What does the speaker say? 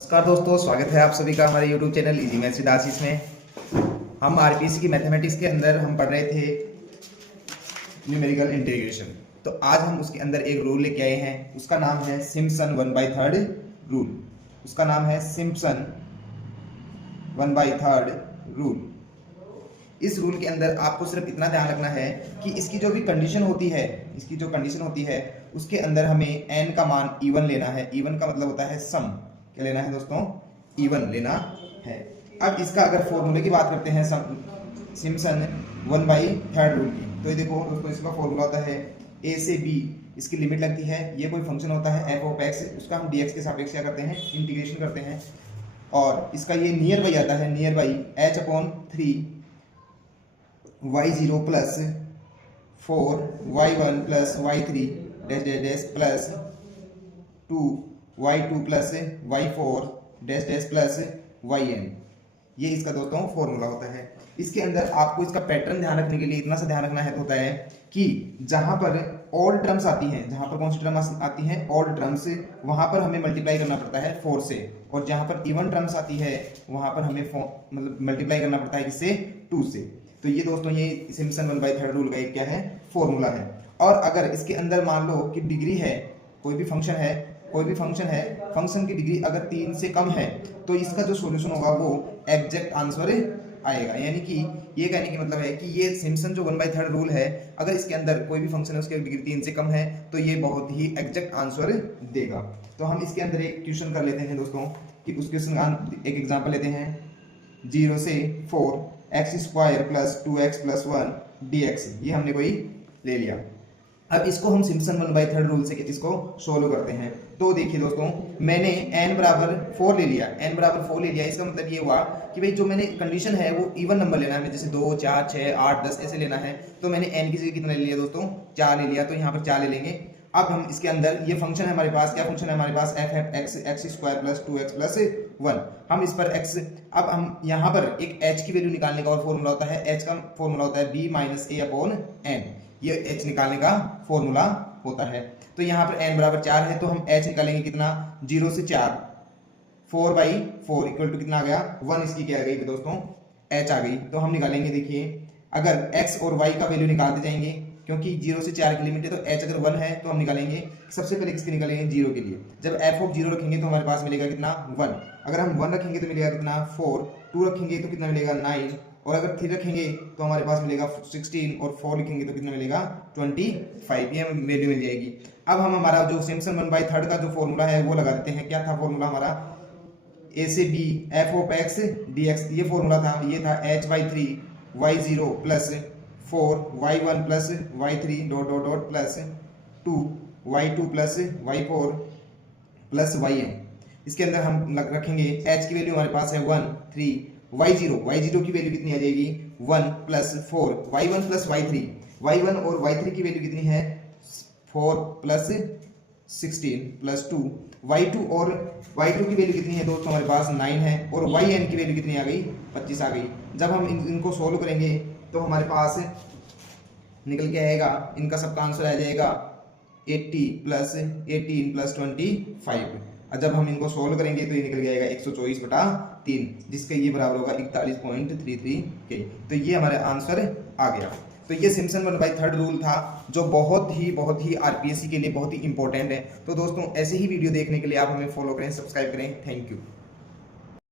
नमस्कार दोस्तों, स्वागत है आप सभी का हमारे YouTube channel easy maths with Ashish में। हम आरपीएससी की मैथमेटिक्स के अंदर हम पढ़ रहे थे न्यूमेरिकल इंटीग्रेशन। तो आज हम उसके अंदर एक रूल लेके आए हैं, उसका नाम है सिम्पसन 1/3 रूल। उसका नाम है सिम्पसन 1/3 रूल। इस रूल के अंदर आपको सिर्फ इतना ध्यान रखना है कि इसकी जो भी कंडीशन होती है, इसकी जो कंडीशन होती है उसके अंदर हमें n का मान इवन लेना है। इवन का मतलब होता है सम। क्या लेना है दोस्तों? इवन लेना है। अब इसका अगर फॉर्मूले की बात करते हैं सिम्पसन 1/3 रूल की, तो ये देखो दोस्तों, इसका फॉर्मूला होता है a से b, इसकी लिमिट लगती है। ये कोई फंक्शन होता है f ऑफ x, उसका हम dx के सापेक्ष क्या करते हैं, इंटीग्रेशन करते हैं। और इसका ये नियर बाई आता है, near by h/3 y0 plus 4y1 plus y3 dash dash dash plus 2y2 plus y4 dash dash plus yn। ये इसका दोस्तों फॉर्मूला होता है। इसके अंदर आपको इसका पैटर्न ध्यान रखने के लिए इतना सा ध्यान रखना है होता है कि जहां पर ऑड टर्म्स आती हैं, जहां पर कौन सी टर्म्स आती हैं, ऑड टर्म्स, वहां पर हमें मल्टीप्लाई करना पड़ता है 4 से। और जहां पर इवन टर्म्स आती है वहां पर हमें मतलब मल्टीप्लाई करना पड़ता है किससे, 2 से। तो ये दोस्तों ये सिम्पसन 1/3 रूल का एक क्या है, फॉर्मूला है। और अगर इसके अंदर मान लो कि डिग्री है, कोई भी फंक्शन है, फंक्शन की डिग्री अगर 3 से कम है तो इसका जो सॉल्यूशन होगा वो एग्जैक्ट आंसर आएगा। यानी कि ये कहने की मतलब है कि ये सिम्पसन जो 1/3 रूल है, अगर इसके अंदर कोई भी फंक्शन है उसकी डिग्री 3 से कम है तो ये बहुत ही एग्जैक्ट आंसर देगा। तो हम इसके अंदर एक क्वेश्चन कर लेते हैं दोस्तों कि उस क्वेश्चन का एक एग्जाम्पल लेते हैं। 0 से 4 x² plus 2x plus 1 dx, ये हमने कोई ले लिया। अब इसको हम सिम्पसन 1/3 रूल से इसको सोल्व करते हैं। तो देखिए दोस्तों, मैंने n बराबर 4 ले लिया, इसका मतलब ये हुआ कि भाई जो मैंने कंडीशन है वो इवन नंबर लेना है, जैसे 2 4 6 8 10 ऐसे लेना है। तो मैंने n की जगह कितना ले लिया दोस्तों, 4 ले लिया। तो यहाँ पर 4 ले लेंगे। अब हम इसके अंदर ये फंक्शन है हमारे पास, क्या फंक्शन है हमारे पास, f है x² प्लस 2x प्लस 1। हम इस पर x, अब हम यहाँ पर एक h की वैल्यू निकालने का और फॉर्मूला होता है, h का फॉर्मूला होता है b माइनस a/n। ये h निकालने का फॉर्मूला होता है। तो यहाँ पर n बराबर 4 है तो हम h निकालेंगे कितना, 0 से 4 4/4 इक्वल टू कितना आ गया, 1। इसकी क्या आ गई दोस्तों, h आ गई। तो हम निकालेंगे, देखिए अगर x और y का वैल्यू निकालते जाएंगे, क्योंकि 0 से 4 की लिमिट है तो h अगर 1 है तो हम निकालेंगे, सबसे पहले किसके निकालेंगे, 0 के लिए। जब f ऑफ 0 रखेंगे तो हमारे पास मिलेगा कितना, 1। अगर हम 1 रखेंगे तो मिलेगा कितना, 4। 2 रखेंगे तो कितना मिलेगा, 9। और अगर 3 रखेंगे तो हमारे पास मिलेगा 16। और 4 लिखेंगे तो कितना मिलेगा, 25। ये हमें वैल्यू मिल जाएगी। अब हम हमारा जो सिम्पसन 1/3 का जो फॉर्मूला है वो लगा देते हैं। क्या था फॉर्मूला हमारा, a से b f of x dx, ये फॉर्मूला था। ये था h/3 y0 plus 4y1 plus y3 dot dot dot plus 2y2 plus y4 plus yn। इसके अंदर हम रखेंगे h की वैल्यू हमारे पास है 1 3, y0 की वैल्यू कितनी आ जाएगी, 1 प्लस 4 y1 प्लस y1 और y3 की वैल्यू कितनी है, 4 प्लस 16 प्लस 2। y2 और y2 की वैल्यू कितनी है दोस्तों, हमारे पास 9 है। और yn की वैल्यू कितनी आ गई, 25 आ गई। जब हम इनको सोल्व करेंगे तो हमारे पास निकल के आएगा, इनका सबका आंसर आ जाएगा 80 प्लस 18 प्लस 25। और जब हम इनको सोल्व करेंगे तो ये निकल जाएगा 124/3, जिसका ये बराबर होगा 41.33 के। तो ये हमारे आंसर आ गया। तो ये सिम्पसन 1/3 रूल था जो बहुत ही आरपीएससी के लिए बहुत ही इंपॉर्टेंट है। तो दोस्तों ऐसे ही वीडियो देखने के लिए आप हमें फॉलो करें, सब्सक्राइब करें। Thank you.